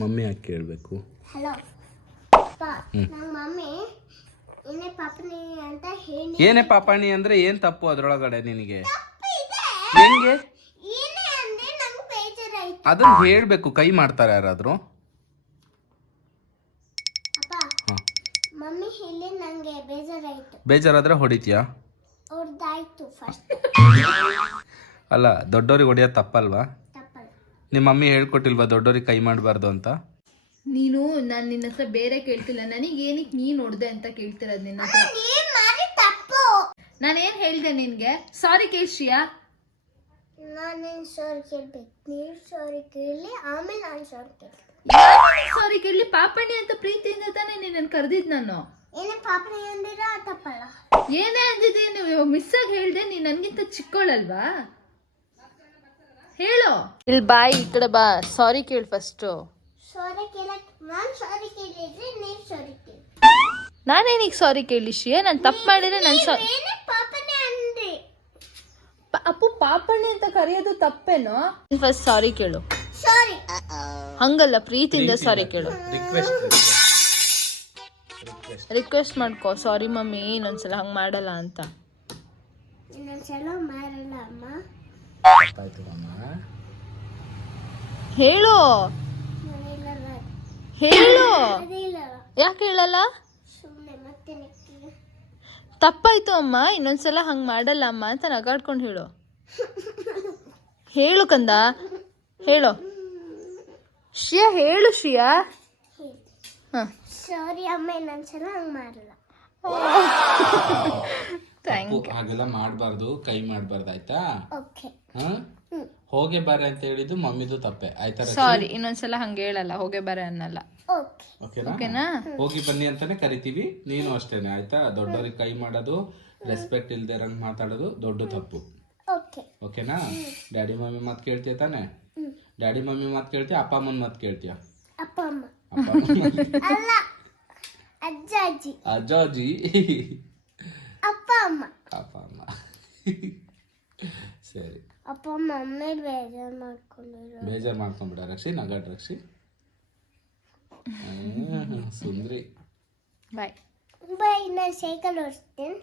Mummy ಯಾಕೆ ಕೇಳಬೇಕು? Hello ಅಪ್ಪ ನಮ್ಮ ಮಮ್ಮಿ ಏನೇ ಪಾಪನಿ ಅಂತ ಹೇಳಿ ಏನೇ ಪಾಪಾಣಿ ಅಂದ್ರೆ ಏನ್ ತಪ್ಪು ಅದ್ರೊಳಗಡೆ ನಿನಗೆ. ಹೆಂಗೆ? ಏನೇ ಅಂದ್ರೆ ನಂಗೆ ಬೇಜಾರಾಯ್ತು. ಅದನ್ನ ಹೇಳ್ಬೇಕು ಕೈ ಮಾಡ್ತಾರೆ ಯಾರಾದ್ರೂ. ಅಪ್ಪ. ಮಮ್ಮಿ ಹೇಳಿ ನಂಗೆ ಬೇಜಾರಾಯ್ತು. ಬೇಜಾರಾದ್ರೆ ಹೊಡಿತೀಯಾ? ಅವ್ರದ್ದಾಯ್ತು ಫಸ್ಟ್ ಅಲ್ಲ ದೊಡ್ಡವ್ರಿಗೆ ಹೊಡಿಯೋದು ತಪ್ಪಲ್ವಾ? ನಿಮ್ಮ ಮಮ್ಮಿ ಹೇಳ್ಕೊಟ್ಟಿಲ್ವಾ ದೊಡ್ಡವ್ರಿಗೆ ಕೈ ಮಾಡಬಾರ್ದು ಅಂತ? ನೀನು ನಾನು ನಿನ್ನ ಹತ್ರ ಬೇರೆ ಕೇಳ್ತಿಲ್ಲ. ನನಗೆ ಏನಕ್ಕೆ ನೀನ್ ಹೊಡ್ದೆ ಅಂತ ಕೇಳ್ತಿರೋದು ನಿನ್ನ ಹತ್ರ? ನೀನ್ ಮಾಡಿ ತಪ್ಪು? ನಾನೇನು ಹೇಳ್ದೆ ನಿನಗೆ? ಸಾರಿ ಕೇಳ್ಸಿಯಾ ನಾನೇನು ಸಾರಿ ಕೇಳ್ಬೇಕು ನೀ ಸಾರಿ ಕೇಳಿ ಆಮೇಲೆ ನಾನು ಸಾರಿ ಕೇಳಿ ಸಾರಿ ಕೇಳಿ ಪಾಪಣ್ಣಿ ಅಂತ ಪ್ರೀತಿಯಿಂದ ತಾನೇ ನಿನ್ನನ್ನು ಕರೆದಿದ್ದು ನಾನು. ಏನೇ ಪಾಪನಿ ಅಂದಿರ ತಪ್ಪಲ್ಲ. ಏನೇ ಅಂದಿದ್ದೀನಿ ಇವಾಗ ಮಿಸ್ ಆಗಿ ಹೇಳ್ದೆ ನೀನು ನನಗಿಂತ ಚಿಕ್ಕವಳಲ್ವಾ ಹೇಳು. ಇಲ್ಲಿ ಬಾಯ್ ಈ ಕಡೆ ಬಾ. ಸಾರಿ ಕೇಳು ಫಸ್ಟ್ ಸಾರಿ ಕೇಳಕ್ ನಾನು ಸಾರಿ ಕೇಳಿದ್ರೆ ಸಾರಿ ಕೇಳಿ. ನಾನೇನೀಗ ಸಾರಿ ಕೇಳಿ ಶ್ರೀಯ ನಾನು ತಪ್ಪು ಮಾಡಿದ್ರೆ ನಾನು ಸಾರಿ ಪಾಪನೆ ಅಪ್ಪು ಪಾಪಣ್ಣೆ ಅಂತ ಕರೆಯೋದು ತಪ್ಪೇನೋ? ಫಸ್ಟ್ ಸಾರಿ ಕೇಳು. ಸಾರಿ ಹಂಗಲ್ಲ ಪ್ರೀತಿಯಿಂದ ಸಾರಿ ಕೇಳು. ರಿಕ್ವೆಸ್ಟ್ ರಿಕ್ವೆಸ್ಟ್ ಮಾಡ್ಕೋ. ಸಾರಿ ಮಮ್ಮಿ ಇನ್ನೊಂದ್ಸಲ ಹಂಗೆ ಮಾಡಲ್ಲ ಅಂತ. ಇನ್ನೊಂದ್ಸಲ ಮಾಡಲ್ಲ ಅಮ್ಮ. ಹೇಳು. ಹೇಳು. ಯಾಕೆ ಹೇಳಲ್ಲ? ತಪ್ಪಾಯ್ತು ಅಮ್ಮ ಇನ್ನೊಂದ್ಸಲ ಹಂಗೆ ಮಾಡಲ್ಲ ಅಮ್ಮ ಅಂತ ನಗಾಡ್ಕೊಂಡು ಹೇಳು. ಹೇಳು ಕಂದ ಹೇಳು. ಶ್ರಿಯಾ ಹೇಳು ಶ್ರಿಯಾ. ಹಾಂ. ಸಾರಿ ಅಮ್ಮ ಇನ್ನೊಂದ್ಸಲ ಹಂಗೆ ಮಾಡಲ್ಲ. ಹಾಗೆಲ್ಲ ಮಾಡಬಾರ್ದು ಕೈ ಮಾಡಬಾರ್ದು ಆಯ್ತಾ? ಓಕೆ ಹಾ? ಹೋಗೆ ಬಾರೆ ಅಂತ ಹೇಳಿದ್ದು ಮಮ್ಮಿದು ತಪ್ಪೆ. ಆಯ್ತಾ? ಸಾರಿ ಇನ್ನೊಂದ್ಸಲ ಹಂಗೆ ಹೇಳಲ್ಲ ಹೋಗೆ ಬರ ಅನ್ನಲ್ಲ. ಓಕೆ ಓಕೆನಾ ಓಕೆನಾ ಹೋಗಿ ಬನ್ನಿ ಅಂತಾನೆ ಕರಿತೀವಿ. ನೀನು ಅಷ್ಟೇನೆ ಆಯ್ತಾ? ದೊಡ್ಡವ್ರಿಗೆ ಕೈ ಮಾಡೋದು ರೆಸ್ಪೆಕ್ಟ್ ಇಲ್ದೇ ಇರಂಗ್ ಮಾತಾಡೋದು ದೊಡ್ಡ ತಪ್ಪು. ಓಕೆ ಓಕೆನಾ ಡ್ಯಾಡಿ ಮಮ್ಮಿ ಮಾತು ಕೇಳ್ತೀಯ ತಾನೆ? ಡ್ಯಾಡಿ ಮಮ್ಮಿ ಮಾತು ಕೇಳ್ತೀಯ? ಅಪ್ಪ ಅಮ್ಮನ ಮಾತು ಕೇಳ್ತೀಯ? ಅಪ್ಪ ಅಮ್ಮ. ಅಪ್ಪ ಅಮ್ಮ ಅಲ್ಲ. ಅಜ್ಜ ಅಜ್ಜಿ ಅಜ್ಜಾಜಿ ಅಪ್ಪ ಅಮ್ಮ ಅಪ್ಪ ಅಮ್ಮ ಸರಿ ಅಪ್ಪ ಅಮ್ಮ ಅಮ್ಮೇ ಬೇಜಾರು ಮಾಡ್ಕೊಂಡಿರೋ ಬೇಜಾರು ಮಾಡ್ಕೊಂಬಿಡ ರಕ್ಷಿ ನಗಾಡ್ ರಕ್ಷಿ ಹ್ಮ್, ಸುಂದ್ರಿ ಬಾಯ್ ಬಾಯ್ ನಾನು ಸೈಕಲ್ ಓಡಿಸ್ತೀನಿ